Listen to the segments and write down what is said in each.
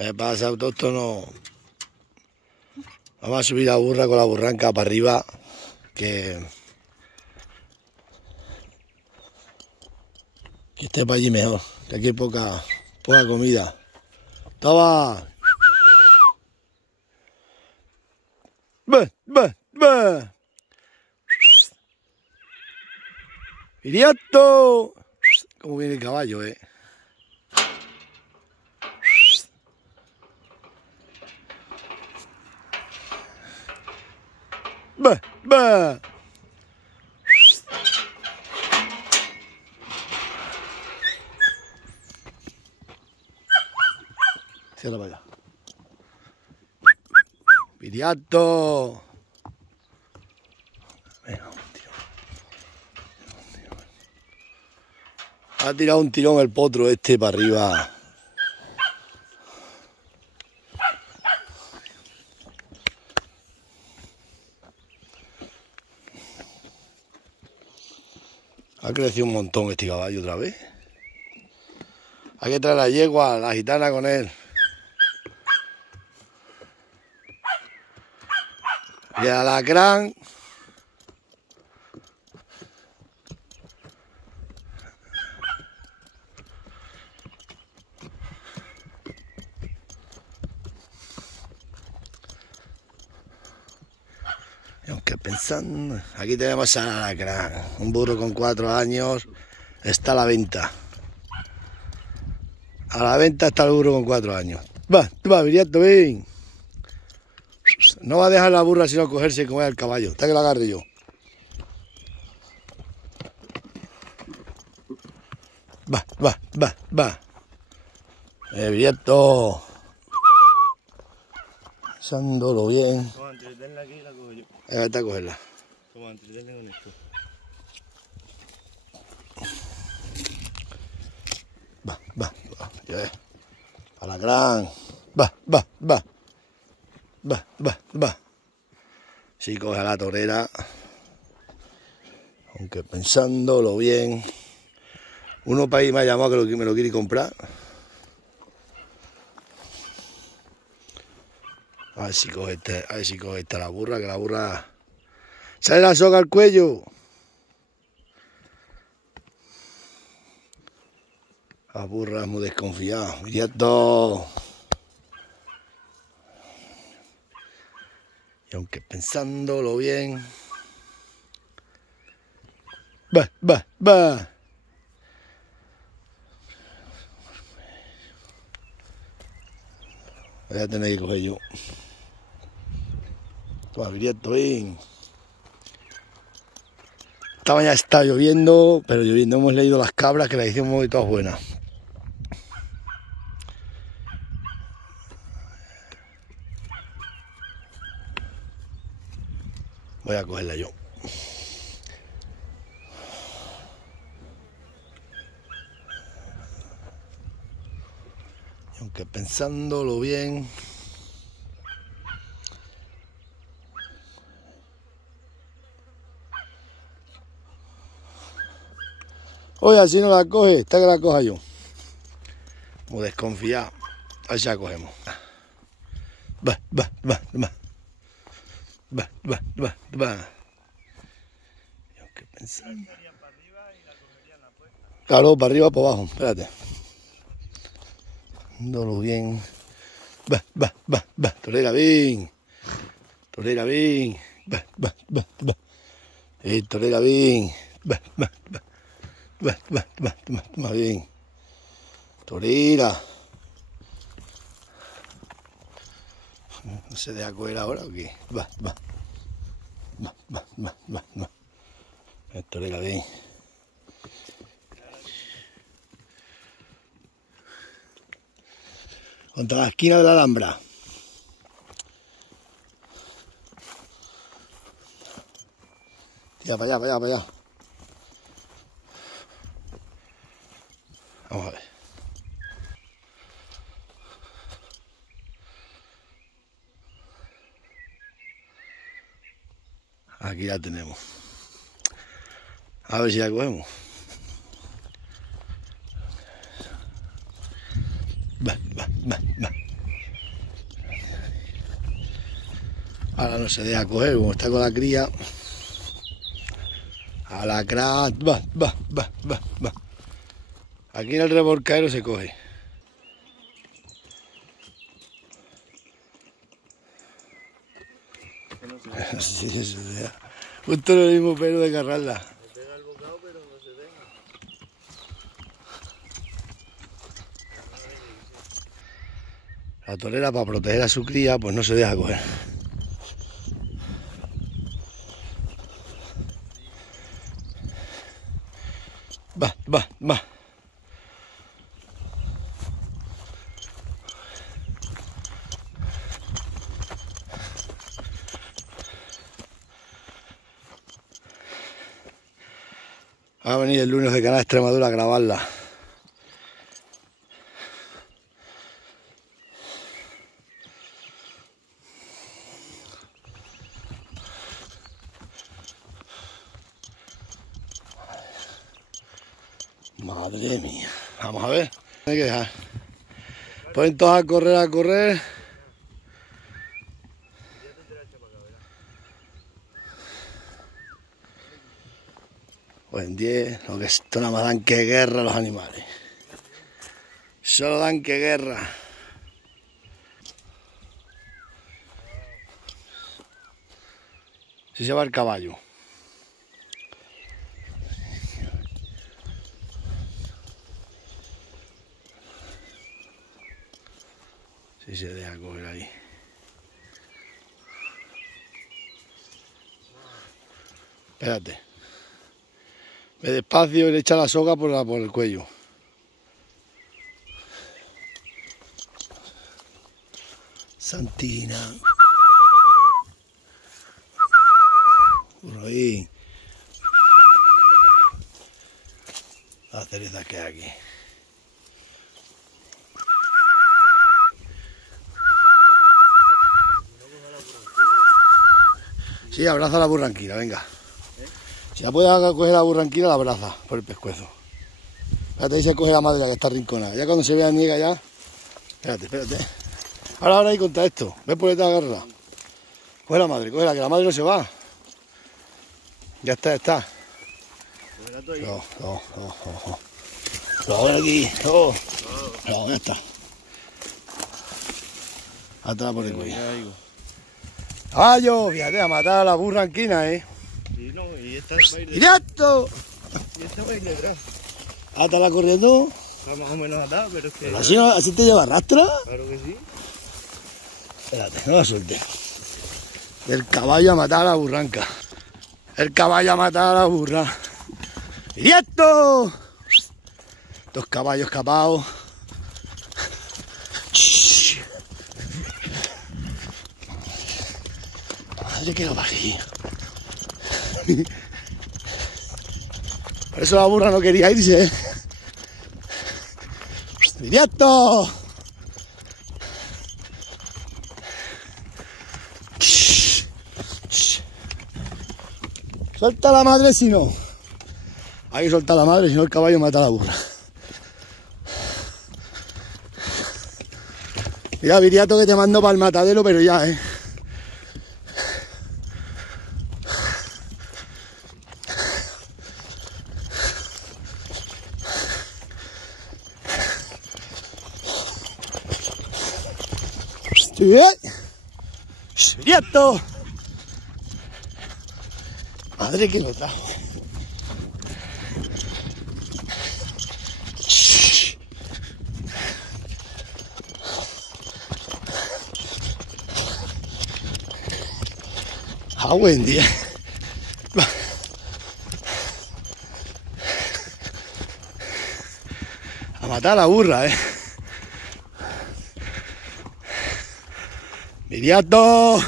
¿Qué pasa, autóctono? Vamos a subir la burra con la burranca para arriba, que esté para allí mejor, que aquí hay poca comida. ¡Toma! ¡Ve, ve, ve! ¡Viriato! ¿Cómo viene el caballo, eh? ¡Ve, ve! Cierra para allá. ¡Viriato! Venga, ha tirado un tirón el potro este para arriba. Ha crecido un montón este caballo otra vez. Hay que traer la yegua, la gitana con él. Y el alacrán. Y aunque pensando... Aquí tenemos al alacrán. Un burro con 4 años. Está a la venta. A la venta está el burro con 4 años. Va, Viriato, ven. No va a dejar la burra sino cogerse y comer al caballo. Hasta que la agarre yo. Va. Viriato. Pensándolo bien. Toma, entretenla aquí y la cojo yo. Vete a cogerla. Toma, entretenla con esto. Va. Alacrán. Va. Si coge a la torera. Aunque pensándolo bien. Uno para ahí me ha llamado que me lo quiere comprar. A ver si coge esta la burra, que la burra... ¡Sale la soga al cuello! La burra es muy desconfiada. ¡Viriato! Y aunque pensándolo bien... Va. Voy a tener que coger yo. Toma, Viriato, ven. Esta mañana está lloviendo, pero lloviendo hemos leído las cabras que las hicimos y todas buenas. Voy a cogerla yo. Y aunque pensándolo bien... Oye, así no la coge, está que la coja yo. Muy desconfiado. A ver si la cogemos. Va. Y aunque pensando... Claro, para arriba o para abajo, espérate. Dándolo bien. Va. Torera bien. Torera bien. Va. Torera bien. Va. Toma bien. Torera. ¿No se deja coger ahora o qué? Va. Torera bien. Contra la esquina de la Alhambra. Tira para allá. Vamos a ver. Aquí la tenemos. A ver si la cogemos. Va. Ahora no se deja coger, como está con la cría. A la crack, va. Aquí en el remolcadero se coge. Sí, se deja. Justo lo mismo pelo de agarrarla. Me pega el bocado, pero no se deja. La torera, para proteger a su cría, pues no se deja coger. Va. Va a venir el lunes de Canal Extremadura a grabarla. Madre mía. Vamos a ver. Hay que dejar. Ponen todos a correr. Pues en 10, lo que esto nada más dan que guerra los animales. Solo dan que guerra. Si se va el caballo. Si se deja coger ahí. Espérate. Ve despacio y le echa la soga por el cuello. Santina. Por ahí. Las cerezas que hay aquí. Sí, abraza a la burranquina, venga. Si la puedes coger la burranquina, la abraza por el pescuezo. Espérate, ahí se coge la madre que está rinconada. Ya cuando se vea niega ya. Espérate. Ahora ahí contra esto. Ves por detrás, agárrala. Coge la madre, que la madre no se va. Ya está. No. Lo ven aquí. No, ya está. Atrás por el cuello. Caballo, fíjate, a matar a la burranquina, Sí, no, y esta va a ir ¡Directo! Y esta va a ir detrás. Átala corriendo. Está más o menos atada, pero es que... Pero así te lleva arrastra. Claro que sí. Espérate, no la suelte. El caballo a matar a la burranca. El caballo a matar a la burra. ¡Directo! Dos caballos escapados. Madre que lo parió. Por eso la burra no quería irse. ¡Directo! Suelta a la madre si no. Hay que soltar a la madre, si no el caballo mata a la burra. Mira, Viriato, que te mando para el matadero, pero ya, ¡Viriato! Madre que lo trajo. Buen día. A matar a la burra, Viriato.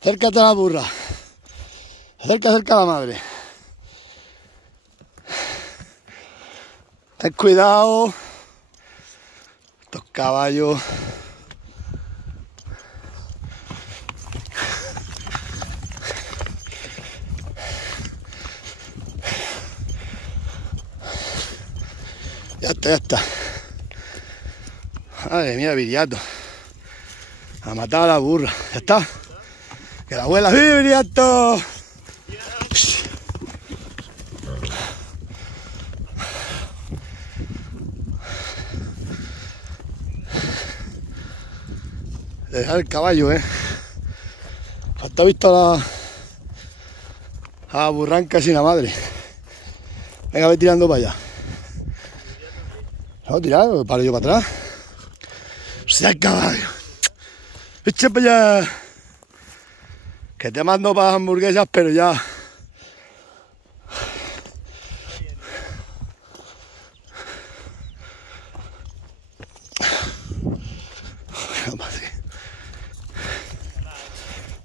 Acércate a la burra. Acerca a la madre. Ten cuidado. Estos caballos. Ya está, ya está. Madre mía, Viriato. Ha matado a la burra. Ya está. Que la abuela... ¡Sí, Viriato! Dejar el caballo, Falta visto a la burranca sin la madre. Venga, ve tirando para allá. No, tirar, paro yo para atrás. O sea, el caballo. Echa para allá. Que te mando para hamburguesas, pero ya.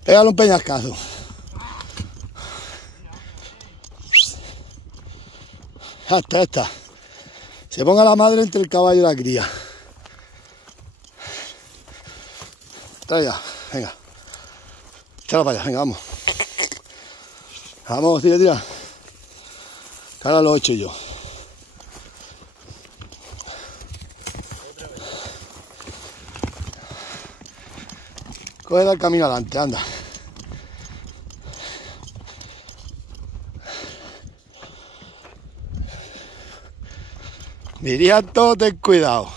Pégale un peñascazo. Ya está, ya está. Se ponga la madre entre el caballo y la cría. Trae ya, venga. Échala para allá, venga, vamos. Vamos, tira, tira. Que ahora lo he hecho yo. Coge el camino adelante, anda. Viriato, ten cuidado.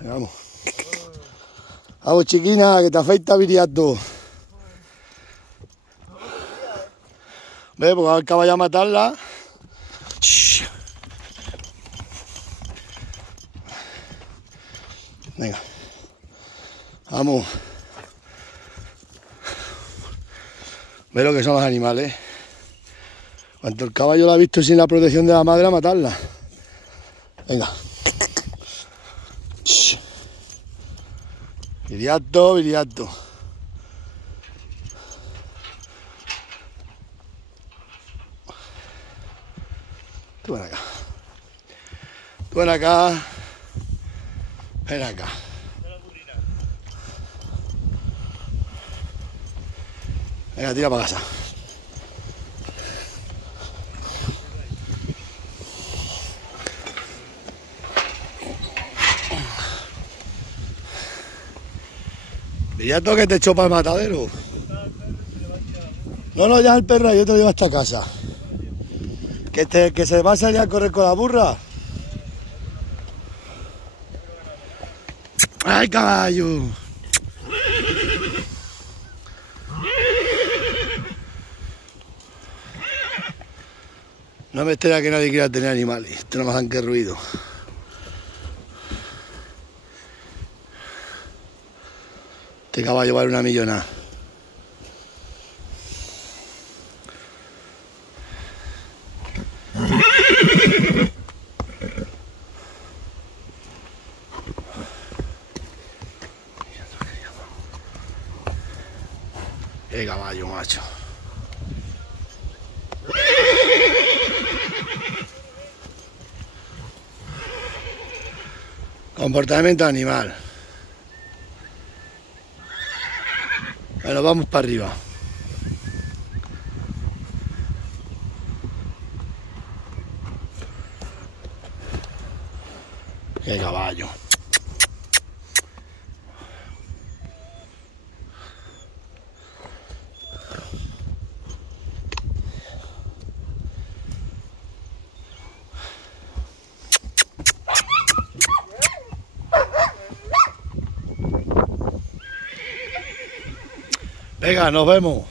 Vamos. Vamos, chiquina, que te afeita Viriato. Ve, porque ahora el caballo a matarla. Shhh. Venga. Vamos. Ve lo que son los animales. Cuando el caballo lo ha visto sin la protección de la madre, a matarla. Venga. Shhh. Viriato, Viriato. Tú ven acá. Tú ven acá. Ven acá. Venga, tira para casa. Viriato, que te echó para el matadero. No, no, ya el perro, yo te lo llevo hasta casa. Que se va a salir a correr con la burra. ¡Ay, caballo! No me extraña que nadie quiera tener animales. Esto no me hagan que ruido. Este caballo vale una millonada. Qué caballo, macho. Comportamiento animal. Bueno, vamos para arriba. Qué caballo. Venga, nos vemos.